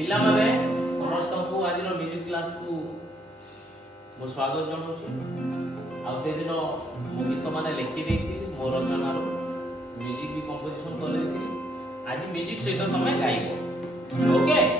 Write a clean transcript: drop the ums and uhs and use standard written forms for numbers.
पिला माने समस्त को आज रो म्यूजिक क्लास को मो स्वागत जनाउछि आ से दिन मो गीत माने लिखि देथि मो रचना रो म्यूजिक भी कंपोजिशन कर आज म्यूजिक सहित तमे गाइबो ओके।